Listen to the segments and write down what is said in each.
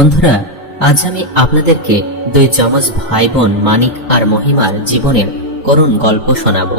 বন্ধুরা, আজ আমি আপনাদেরকে দুই যমজ ভাই বোন মানিক আর মহিমার জীবনের করুণ গল্প শোনাবো।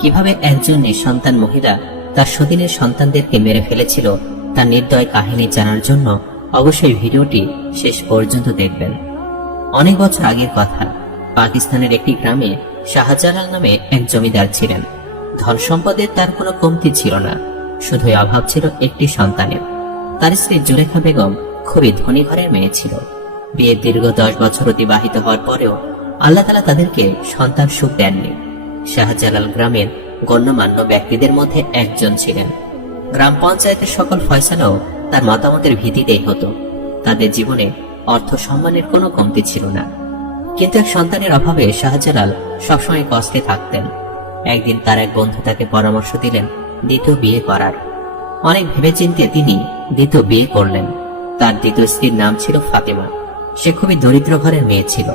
কিভাবে একজন নিঃসন্তান মহিলা তার সতীনের সন্তানদেরকে মেরে ফেলেছিল তার নির্দয় কাহিনী জানার জন্য অবশ্যই ভিডিওটি শেষ পর্যন্ত দেখবেন। অনেক বছর আগের কথা, পাকিস্তানের একটি গ্রামে শাহজালাল নামে এক জমিদার ছিলেন। ধন সম্পদের তার কোনো কমতি ছিল না, শুধুই অভাব ছিল একটি সন্তানের। তার স্ত্রী জুলেখা বেগম খুবই ধনী ঘরের মেয়ে ছিল। বিয়ের দীর্ঘ 10 বছর অতিবাহিত হওয়ার পরেও আল্লাহ তাআলা তাদেরকে সন্তান সুখ দেননি। শাহজালাল গ্রামের গণ্যমান্য ব্যক্তিদের মধ্যে একজন ছিলেন। গ্রাম পঞ্চায়েতের সকল ফয়সালাও তার মতামতের ভিত্তিতেই হতো। তাদের জীবনে অর্থ সম্মানের কোনো কমতি ছিল না, কিন্তু এক সন্তানের অভাবে শাহজালাল সবসময় কষ্টে থাকতেন। একদিন তার এক বন্ধু তাকে পরামর্শ দিলেন দ্বিতীয় বিয়ে করার। অনেক ভেবেচিন্তে তিনি দ্বিতীয় বিয়ে করলেন। তার দ্বিতীয় স্ত্রীর নাম ছিল ফাতেমা। সে খুবই দরিদ্র ঘরের মেয়ে ছিল।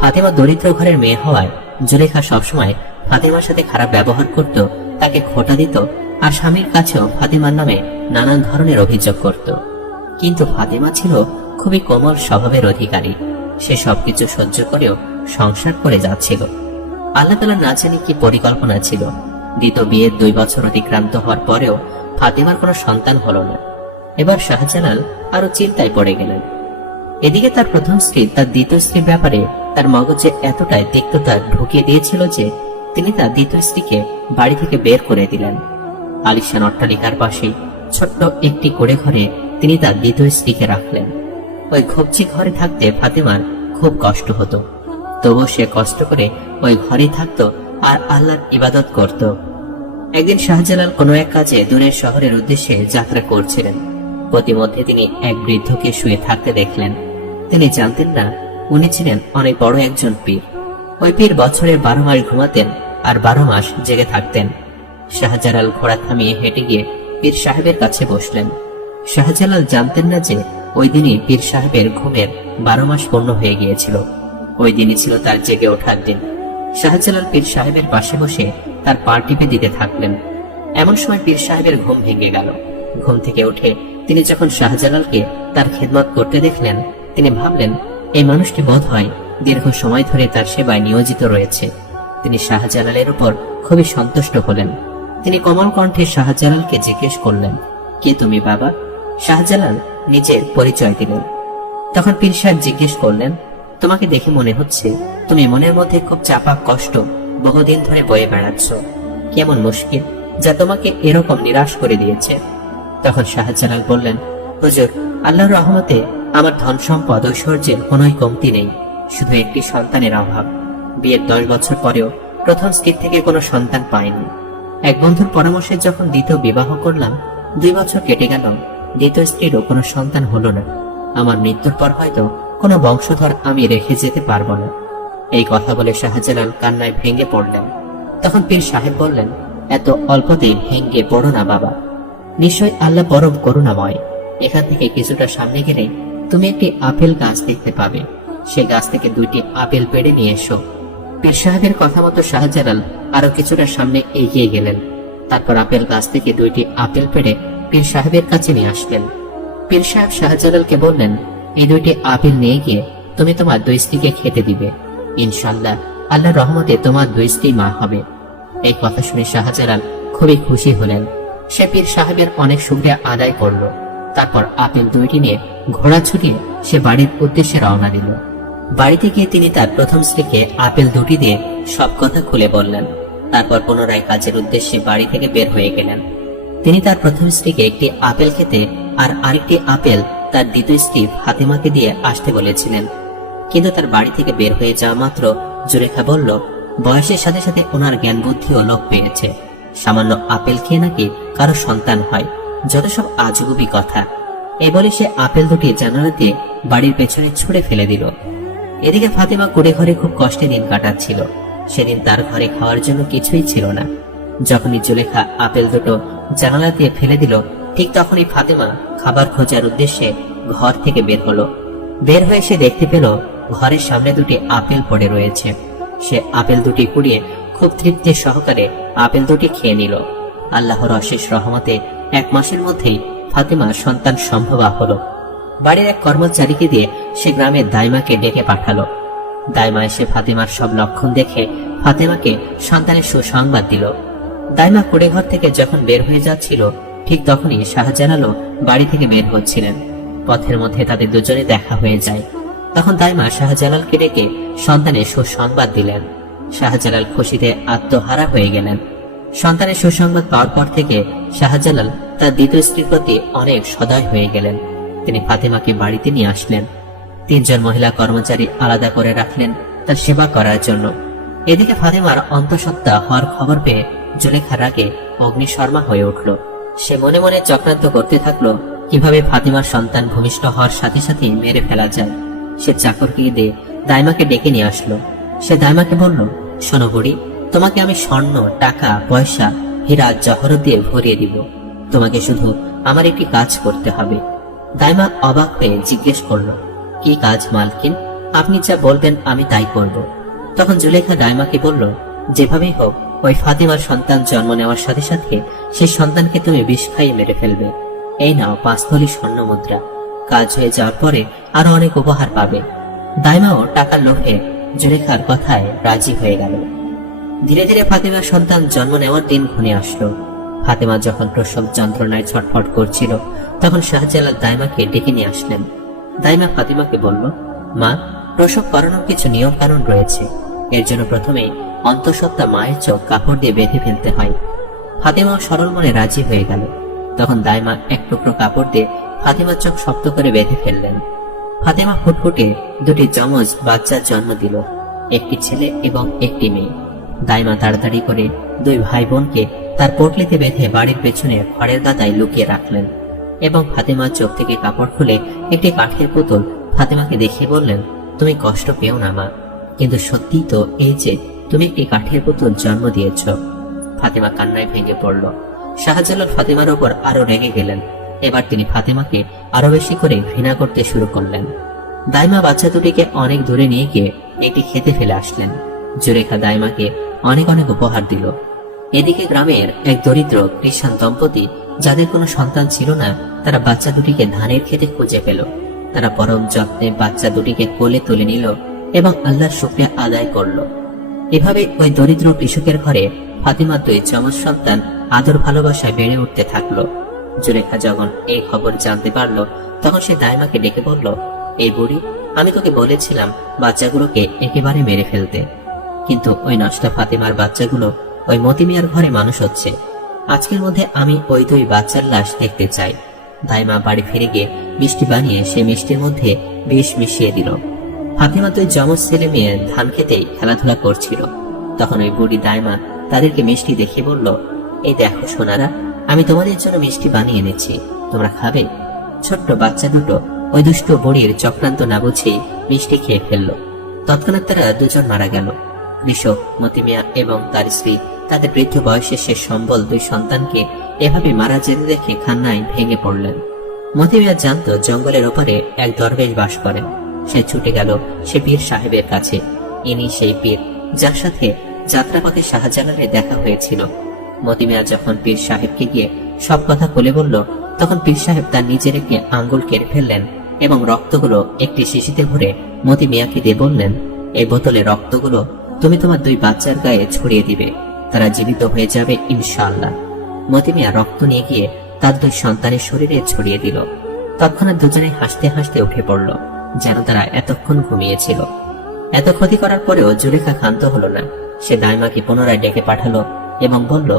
ফাতেমা দরিদ্র ঘরের মেয়ে হওয়ায় জুলেখা সবসময় ফাতেমার সাথে খারাপ ব্যবহার করত, তাকে খোঁটা দিত, আর স্বামীর কাছেও ফাতেমার নামে নানান ধরনের অভিযোগ করত। কিন্তু ফাতেমা ছিল খুবই কোমল স্বভাবের অধিকারী। সে সবকিছু সহ্য করেও সংসার করে যাচ্ছিল। আল্লাহ তাআলা না জানি কি পরিকল্পনা ছিল। দ্বিতীয় বিয়ের 2 বছর অতিক্রান্ত হওয়ার পরেও ফাতেমার কোনো সন্তান হলো না। এবার শাহজালাল আরো চিন্তায় পড়ে গেলেন। এদিকে তার প্রথম স্ত্রী তার দ্বিতীয় স্ত্রীর ব্যাপারে তার মগজে এতটাই তিক্ততা ঢুকিয়ে দিয়েছিল যে তিনি তার দ্বিতীয় স্ত্রীকে বাড়ি থেকে বের করে দিলেন। আলিশান অট্টালিকার পাশে ছোট্ট একটি কুঁড়ে ঘরে তিনি তার দ্বিতীয় স্ত্রীকে রাখলেন। ওই ঘুপচি ঘরে থাকতে ফাতেমার খুব কষ্ট হতো, তবুও সে কষ্ট করে ওই ঘরেই থাকতো আর আল্লাহর ইবাদত করত। একদিন শাহজালাল কোনো এক কাজে দূরের শহরের উদ্দেশ্যে যাত্রা করছিলেন। প্রতিমধ্যে তিনি এক বৃদ্ধকে শুয়ে থাকতে দেখলেন। তিনি জানতেন না উনি ছিলেন অনেক বড় একজন পীর। ওই পীর বছরে 12 মাস ঘুমাতেন আর 12 মাস জেগে থাকতেন। শাহজালাল ঘোড়া থামিয়ে হেঁটে গিয়ে পীর সাহেবের কাছে বসলেন। শাহজালাল জানতেন না যে ওই দিনই পীর সাহেবের ঘুমের 12 মাস পূর্ণ হয়ে গিয়েছিল। ওই দিনই ছিল তার জেগে ওঠার দিন। শাহজালাল পীর সাহেবের পাশে বসে তার পা টিপে দিতে থাকলেন। এমন সময় পীর সাহেবের ঘুম ভেঙে গেল। ঘুম থেকে উঠে তিনি যখন শাহজালালকে তার খেদমত করতে দেখলেন, তিনি ভাবলেন এই মানুষটি বোধ হয় দীর্ঘ সময় ধরে তার সেবায় নিয়োজিত রয়েছে। তিনি শাহজালালের উপর খুবই সন্তুষ্ট হলেন। তিনি কোমল কণ্ঠে শাহজালালকে জিজ্ঞেস করলেন, কে তুমি বাবা? শাহজালাল নিজের পরিচয় দিলেন। তখন পীর সাহেব জিজ্ঞেস করলেন, তোমাকে দেখে মনে হচ্ছে তুমি মনের মধ্যে খুব চাপা কষ্ট বহুদিন ধরে বয়ে বেড়াচ্ছ। কেমন মুশকিল যা তোমাকে এরকম নিরাশ করে দিয়েছে? তখন শাহজালাল বললেন, হুজুর, আল্লাহর রহমতে আমার ধন সম্পদ ঐশ্বর্যের কোনোই কমতি নেই, শুধু একটি সন্তানের অভাব। বিয়ের 10 বছর পরেও প্রথম স্ত্রীর থেকে কোনো সন্তান পাইনি। এক বন্ধুর পরামর্শে যখন দ্বিতীয় বিবাহ করলাম, 2 বছর কেটে গেল, দ্বিতীয় স্ত্রীরও কোনো সন্তান হলো না। আমার মৃত্যুর পর হয়তো কোনো বংশধর আমি রেখে যেতে পারবো না। এই কথা বলে শাহজালাল কান্নায় ভেঙে পড়লেন। তখন পীর সাহেব বললেন, এত অল্পতেই ভেঙে পড়ো না বাবা, নিশ্চয় আল্লাহ পরম করুণাময়। এখান থেকে কিছুটা সামনে গেলে তুমি একটি আপেল গাছ দেখতে পাবে। সে গাছ থেকে 2টি আপেল পেড়ে নিয়ে এসো। পীর সাহেবের কথা মতো শাহজালাল আরো কিছুটা সামনে এগিয়ে গেলেন। তারপর আপেল গাছ থেকে 2টি আপেল পেড়ে পীর সাহেবের কাছে নিয়ে আসলেন। পীর সাহেব শাহজালালকে বললেন, এই 2টি আপেল নিয়ে গিয়ে তুমি তোমার 2 স্ত্রীকে খেতে দিবে। ইনশাআল্লাহ আল্লাহর রহমতে তোমার 2 স্ত্রী মা হবে। এই কথা শুনে শাহজালাল খুবই খুশি হলেন। সে পীর সাহেবের অনেক শুকরিয়া আদায় করল। তারপর আপেল 2টি নিয়ে ঘোড়া ছুটিয়ে সে বাড়ির উদ্দেশ্যে রওনা দিল। বাড়িতে গিয়ে তিনি তার প্রথম স্ত্রীকে আপেল 2টি দিয়ে সব কথা খুলে বললেন। তারপর পুনরায় কাজের উদ্দেশ্যে বাড়ি থেকে বের হয়ে গেলেন। তিনি তার প্রথম স্ত্রীকে একটি আপেল খেতে আর আরেকটি আপেল তার দ্বিতীয় স্ত্রী ফাতেমাকে দিয়ে আসতে বলেছিলেন। কিন্তু তার বাড়ি থেকে বের হয়ে যাওয়া মাত্র জুলেখা বলল, বয়সের সাথে সাথে ওনার জ্ঞান বুদ্ধিও লোপ পেয়েছে। সামান্য আপেল খেয়ে নাকি কারো সন্তান হয়, যত সব আজগুবি কথা। এই বলে সে আপেল 2টি জানালা দিয়ে বাড়ির পেছনে ছুঁড়ে ফেলে দিল। এদিকে ফাতেমা কুড়ে ঘরে খুব কষ্টে দিন কাটাচ্ছিল। সেদিন তার ঘরে খাওয়ার জন্য কিছুই ছিল না। যখনই জুলেখা আপেল 2টো জানালা দিয়ে ফেলে দিল, ঠিক তখনই ফাতেমা খাবার খোঁজার উদ্দেশ্যে ঘর থেকে বের হলো। বের হয়ে সে দেখতে পেল ঘরের সামনে 2টি আপেল পড়ে রয়েছে। সে আপেল 2টি কুড়িয়ে খুব তৃপ্তি সহকারে আপেল 2টি খেয়ে নিল। আল্লাহর অশেষ রহমতে 1 মাসের মধ্যেই ফাতেমার সন্তান সম্ভবা হলো। বাড়ির এক কর্মচারীকে দিয়ে সে গ্রামের দাইমাকে ডেকে পাঠালো। দাইমা এসে ফাতেমার সব লক্ষণ দেখে ফাতেমাকে সন্তানের সুসংবাদ দিল। দাইমা কুড়েঘর থেকে যখন বের হয়ে যাচ্ছিল, ঠিক তখনই শাহজালালও বাড়ি থেকে বের হচ্ছিলেন। পথের মধ্যে তাদের দুজনে দেখা হয়ে যায়। তখন দাইমা শাহজালালকে ডেকে সন্তানের সুসংবাদ দিলেন। শাহজালাল খুশিতে আত্মহারা হয়ে গেলেন। সন্তানের সুসংবাদ পাওয়ার পর থেকে শাহজালাল তার দ্বিতীয় স্ত্রীর প্রতি অনেক সদয় হয়ে গেলেন। তিনি ফাতেমাকে বাড়িতে নিয়ে আসলেন। 3 জন মহিলা কর্মচারী আলাদা করে রাখলেন তার সেবা করার জন্য। এদিকে ফাতেমার অন্তঃসত্ত্বা হওয়ার খবর পেয়ে জুলেখার রাগে অগ্নিশর্মা হয়ে উঠল। সে মনে মনে চক্রান্ত করতে থাকলো কিভাবে ফাতেমার সন্তান ভূমিষ্ঠ হওয়ার সাথে সাথে মেরে ফেলা যায়। সে চাকরকে দিয়ে দাইমাকে ডেকে নিয়ে আসলো। সে দাইমাকে বলল, শোনো বুড়ি, তোমাকে আমি স্বর্ণ, টাকা, পয়সা, হীরা জহরত দিয়ে ভরিয়ে দিব। তোমাকে শুধু আমার একটি কাজ করতে হবে। দাইমা অবাক হয়ে জিজ্ঞেস করলো, কি কাজ মালকিন? আপনি যা বলবেন আমি তাই করব। তখন জুলেখা দাইমাকে বলল, যেভাবেই হোক ওই ফাতেমার সন্তান জন্ম নেওয়ার সাথে সাথে সেই সন্তানকে তুমি বিষ খাইয়ে মেরে ফেলবে। এই নাও 5 ভরি স্বর্ণ মুদ্রা। কাজ হয়ে যাওয়ার পরে আরো অনেক উপহার পাবে। দাইমাও টাকার লোভে জুলেখার কথায় রাজি হয়ে গেল। ধীরে ধীরে ফাতেমার সন্তান জন্ম নেওয়ার দিন ঘনিয়ে আসলো। ফাতেমা যখন প্রসব যন্ত্রণায় ছটফট করছিল, তখন শাহজালাল দাইমাকে ডেকে নিয়ে আসলেন। দাইমা ফাতেমাকে বলল, মা, প্রসব করানোর কিছু নিয়ম কানুন রয়েছে। এর জন্য প্রথমে অন্তঃসত্ত্বা মায়ের চোখ কাপড় দিয়ে বেঁধে ফেলতে হয়। ফাতেমা সরল মনে রাজি হয়ে গেল। তখন দাইমা এক টুকরো কাপড় দিয়ে ফাতেমার চোখ শক্ত করে বেঁধে ফেললেন। ফাতেমা ফুটফুটে 2টি যমজ বাচ্চার জন্ম দিল, একটি ছেলে এবং একটি মেয়ে। দাইমা তাড়াতাড়ি করে 2 ভাই বোনকে তার পোটলিতে বেঁধে বাড়ির পেছনে খড়ের গাদায় লুকিয়ে রাখলেন এবং ফাতেমার চোখ থেকে কাপড় খুলে একটি কাঠের পুতুল ফাতেমাকে দেখিয়ে বললেন, তুমি কষ্ট পেও না মা, কিন্তু সত্যি তো এই যে তুমি একটি কাঠের পুতুল জন্ম দিয়েছ। ফাতেমা কান্নায় ভেঙে পড়ল। শাহজালাল ফাতেমার ওপর আরো রেগে গেলেন। এবার তিনি ফাতেমাকে আরো বেশি করে ঘৃণা করতে শুরু করলেন। দাইমা বাচ্চা দুটিকে অনেক দূরে নিয়ে গিয়ে একটি খেতে ফেলে আসলেন। জুলেখা দাইমাকে অনেক অনেক উপহার দিল। এদিকে গ্রামের এক দরিদ্র খ্রিস্টান দম্পতি, যাদের কোনো সন্তান ছিল না, তারা বাচ্চা দুটিকে ধানের খেতে খুঁজে পেল। তারা পরম যত্নে বাচ্চা দুটিকে কোলে তুলে নিল এবং আল্লাহর শুকরিয়া আদায় করল। এভাবে ওই দরিদ্র কৃষকের ঘরে ফাতেমার 2 যমজ সন্তান আদর ভালোবাসায় বেড়ে উঠতে থাকলো। জুলেখা যখন এই খবর জানতে পারলো, তখন সে দাইমাকে ডেকে বলল, এই বুড়ি, আমি তোকে বলেছিলাম বাচ্চাগুলোকে একেবারে মেরে ফেলতে, কিন্তু ওই নষ্ট ফাতেমার বাচ্চাগুলো ওই মতি মিয়ার ঘরে মানুষ হচ্ছে। আজকের মধ্যে আমি ওই 2 বাচ্চার লাশ দেখতে চাই। দাইমা বাড়ি ফিরে গিয়ে মিষ্টি বানিয়ে সে মিষ্টির মধ্যে বিষ মিশিয়ে দিল। ফাতেমা 2 যমজ ছেলে মেয়ে ধান খেতেই খেলাধুলা করছিল। তখন ওই বুড়ি দাইমা তাদেরকে মিষ্টি দেখিয়ে বলল, এই দেখো সোনারা, আমি তোমাদের জন্য মিষ্টি বানিয়ে এনেছি, তোমরা খাবে? ছোট্ট বাচ্চা দুটো ওই দুষ্ট বুড়ির চক্রান্ত না বুঝেই মিষ্টি খেয়ে ফেলল। তৎক্ষণাৎ তারা 2 জন মারা গেল। কৃষক মতি মিয়া এবং তার স্ত্রী তাদের বৃদ্ধ বয়সে শেষ সম্বল 2 সন্তানকে এভাবে মারা যেতে দেখে কান্নায় ভেঙে পড়লেন। মতি মিয়া জানত জঙ্গলের ওপারে এক দরবেশ বাস করেন। সে ছুটে গেল সে পীর সাহেবের কাছে। ইনি সেই পীর যার সাথে যাত্রাপথে শাহজালালের দেখা হয়েছিল। মতি মিয়া যখন পীর সাহেবকে গিয়ে সব কথা খুলে বলল, তখন পীর সাহেব তার নিজের একটি আঙ্গুল কেটে ফেললেন এবং রক্তগুলো একটি শিশিতে ভরে মতি মিয়াকে দিয়ে বললেন, এই বোতলে রক্তগুলো তুমি তোমার 2 বাচ্চার গায়ে ছড়িয়ে দিবে, তারা জীবিত হয়ে যাবে ইনশাআল্লাহ। মতি মিয়া রক্ত নিয়ে গিয়ে তার 2 সন্তানের শরীরে ছড়িয়ে দিল। তৎক্ষণাৎ দুজনে হাসতে হাসতে উঠে পড়ল, যেন তারা এতক্ষণ ঘুমিয়েছিল। এত ক্ষতি করার পরেও জুলেখা ক্ষান্ত হলো না। সে দাইমাকে পুনরায় ডেকে পাঠালো এবং বলল,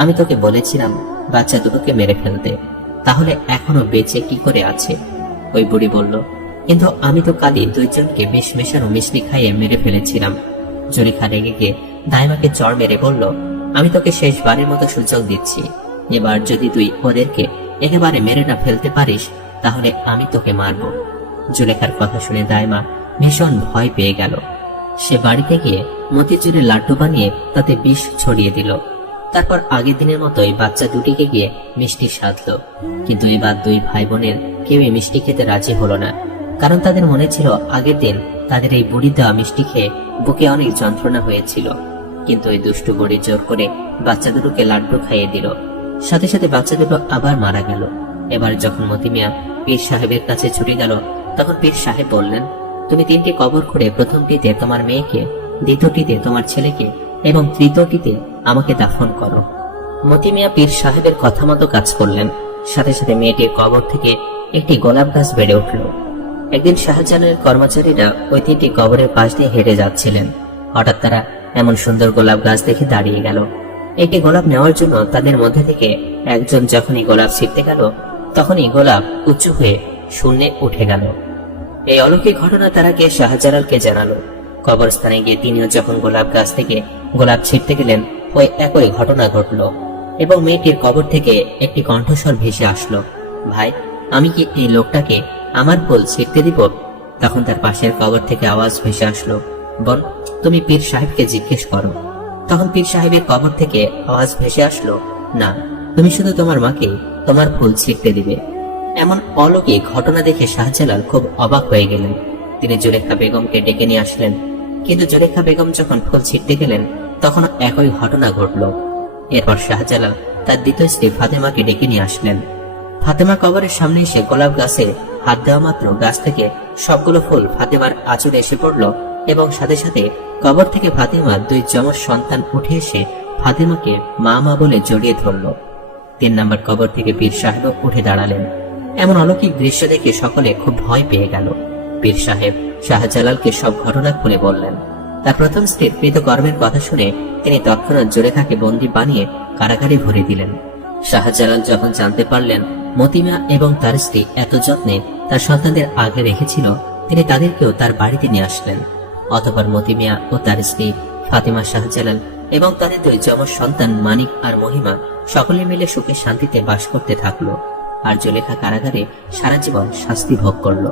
আমি তোকে বলেছিলাম বাচ্চা দুটোকে মেরে ফেলতে, তাহলে এখনো বেঁচে কি করে আছে? ওই বুড়ি বলল, কিন্তু আমি তো কালই 2 জনকে বিষ মেশানো মিষ্টি খাইয়ে মেরে ফেলেছিলাম। জুলেখা রেগে গিয়ে দাইমাকে চড় মেরে বলল, আমি তোকে শেষবারের মতো সুযোগ দিচ্ছি, এবার যদি তুই ওদেরকে একেবারে মেরে না ফেলতে পারিস, তাহলে আমি তোকে মারব। জুলেখার কথা শুনে দাইমা ভীষণ ভয় পেয়ে গেল। সে বাড়িতে গিয়ে মতিচুরের লাড্ডু বানিয়ে তাতে বিষ ছড়িয়ে দিল। তারপর আগের দিনের মতোই বাচ্চা দুটিকে গিয়ে মিষ্টি সাধল। কিন্তু এবার 2 ভাই বোনের কেউ এই মিষ্টি খেতে রাজি হলো না, কারণ তাদের মনে ছিল আগের দিন তাদের এই বুড়ি দেওয়া মিষ্টি খেয়ে বুকে অনেক যন্ত্রণা হয়েছিল। কিন্তু এই দুষ্টু বুড়ি জোর করে বাচ্চা দুটোকে লাড্ডু খাইয়ে দিল। সাথে সাথে বাচ্চা দুটো আবার মারা গেল। এবার যখন মতি মিয়া পীর সাহেবের কাছে ছুটে গেল, তখন পীর সাহেব বললেন, তুমি 3টি কবর করে প্রথমটিতে তোমার মেয়েকে, দ্বিতীয়টিতে তোমার ছেলেকে এবং তৃতীয়টিতে আমাকে দাফন করো। মতি মিয়া পীর সাহেবের কথা মতো কাজ করলেন। সাথে সাথে মেয়েটির কবর থেকে একটি গোলাপ গাছ বেড়ে উঠল। একদিন শাহজালালের কর্মচারীরা ওই 3টি কবরের পাশ দিয়ে হেঁটে যাচ্ছিলেন। হঠাৎ তারা এমন সুন্দর গোলাপ গাছ দেখে দাঁড়িয়ে গেল। একটি গোলাপ নেওয়ার জন্য তাদের মধ্যে থেকে একজন যখনই গোলাপ ছিঁড়তে গেল, তখনই গোলাপ উঁচু হয়ে শূন্যে উঠে গেল। এই অলৌকিক ঘটনা তারা গিয়ে শাহজালালকে জানালো। কবরস্থানে গিয়ে তিনিও যখন গোলাপ গাছ থেকে গোলাপ ছিঁড়তে গেলেন, ওই একই ঘটনা ঘটল এবং মেয়েটির কবর থেকে একটি কণ্ঠস্বর ভেসে আসলো, ভাই, আমি কি এই লোকটাকে আমার ফুল ছিঁড়তে দিব? তখন তার পাশের কবর থেকে আওয়াজ ভেসে আসলো, বোন, তুমি পীর সাহেবকে জিজ্ঞেস করো। তখন পীর সাহেবের কবর থেকে আওয়াজ ভেসে আসলো, না, তুমি শুধু তোমার মাকে তোমার ফুল ছিঁড়তে দিবে। এমন অলৌকিক ঘটনা দেখে শাহজালাল খুব অবাক হয়ে গেলেন। তিনি জুলেখা বেগমকে ডেকে নিয়ে আসলেন, কিন্তু জুলেখা বেগম যখন ফুল ছিঁড়তে গেলেন, তখন একই ঘটনা ঘটল। এরপর শাহজালাল তার দ্বিতীয় স্ত্রী ফাতেমাকে ডেকে নিয়ে আসলেন। ফাতেমা কবরের সামনে এসে গোলাপ গাছে হাত দেওয়া মাত্র গাছ থেকে সবগুলো ফুল ফাতেমার আঁচড়ে এসে পড়ল এবং সাথে সাথে কবর থেকে ফাতেমার 2 যমজ সন্তান উঠে এসে ফাতেমাকে মা মা বলে জড়িয়ে ধরল। 3 নম্বর কবর থেকে পীর সাহেব উঠে দাঁড়ালেন। এমন অলৌকিক দৃশ্য দেখে সকলে খুব ভয় পেয়ে গেল। পীর সাহেব শাহজালালকে সব ঘটনা খুলে বললেন। তার প্রথম স্ত্রীর কৃতকর্মের কথা শুনে তিনি তৎক্ষণাৎ জুলেখাকে বন্দী বানিয়ে কারাগারে ভরে দিলেন। শাহজালাল যখন জানতে পারলেন মতি মিয়া এবং তার স্ত্রী এত যত্নে তার সন্তানদের আগে রেখেছিল, তিনি তাদেরকেও তার বাড়িতে নিয়ে আসলেন। অতঃপর মতি মিয়া ও তার স্ত্রী ফাতেমা, শাহজালাল এবং তাদের 2 যমজ সন্তান মানিক আর মহিমা সকলে মিলে সুখে শান্তিতে বাস করতে থাকলো। আর জুলেখা কারাগারে সারা জীবন শাস্তি ভোগ করলো।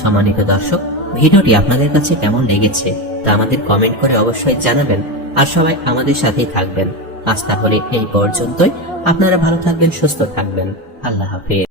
সম্মানিত দর্শক, ভিডিওটি আপনাদের কাছে কেমন লেগেছে তা আমাদের কমেন্ট করে অবশ্যই জানাবেন। আর সবাই আমাদের সাথেই থাকবেন। আজ তাহলে এই পর্যন্তই। আপনারা ভালো থাকবেন, সুস্থ থাকবেন। আল্লাহ হাফেজ।